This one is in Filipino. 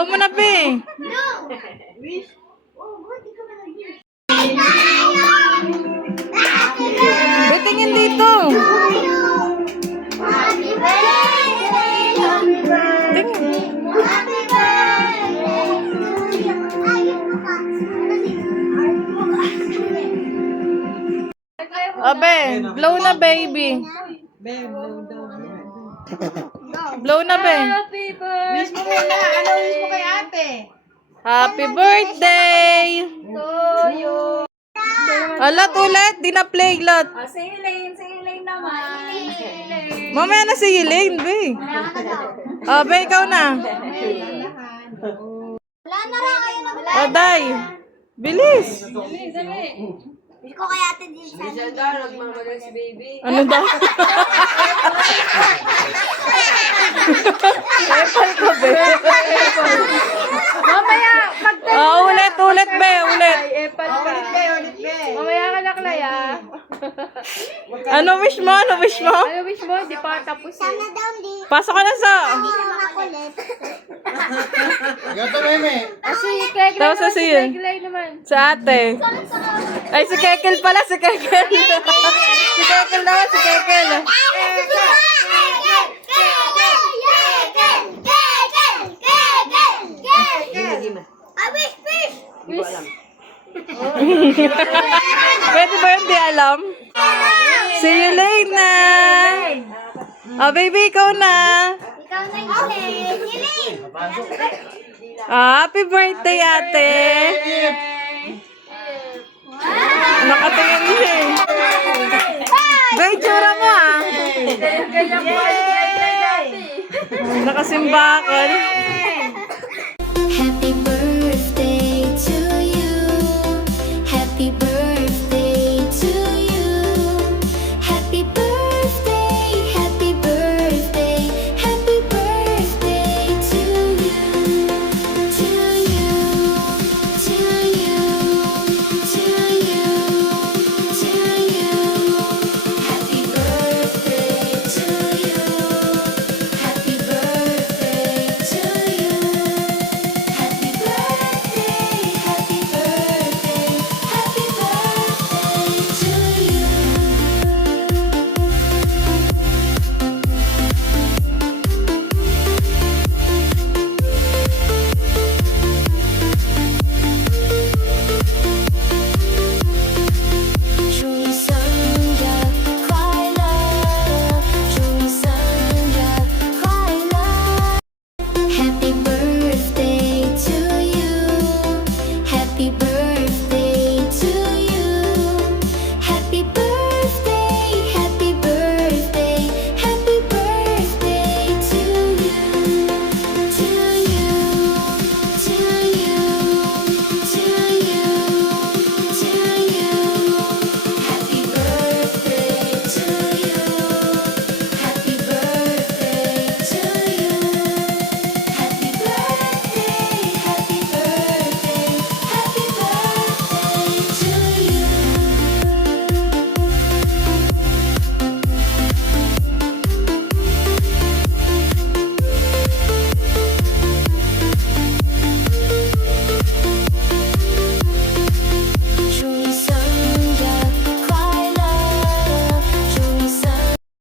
Blow mo na, be. Be, tingin dito. Tingin. Abe, blow na, baby. Blow na, be. Wish mo muna. Ano wish mo kay ate? Happy birthday! Alat ulit, di na play lot. Si Elaine naman. Mamaya na si Elaine, be. Be, ikaw na. Wala na lang kayo na wala. Day, bilis. Wish ko kay ate din sa Ano daw? Epal ka, be. Mamaya, Ulit, be, ulit. epal ka. Ulit be. Mamaya ka na, Claya. Ano wish mo? Ano wish mo? Ano wish mo? Di pa tapos eh. Sana daw di. Pasok ka na sa... Hindi naman makulit. Gato meme. Si Keglay Tapos naman, si si yun. Keglay naman. Sa ate. Ay, si Kekel pala, si Kekel. Si Kekel naman, si Kekel. Pwede ba yun? Di alam? See you later. Baby, ikaw na. Ikaw na yun. Happy birthday, ate. Nakatingin siya eh. Bay, tsura mo ah. Ganyan po ay Keglay dati. Nakasimbakan. Happy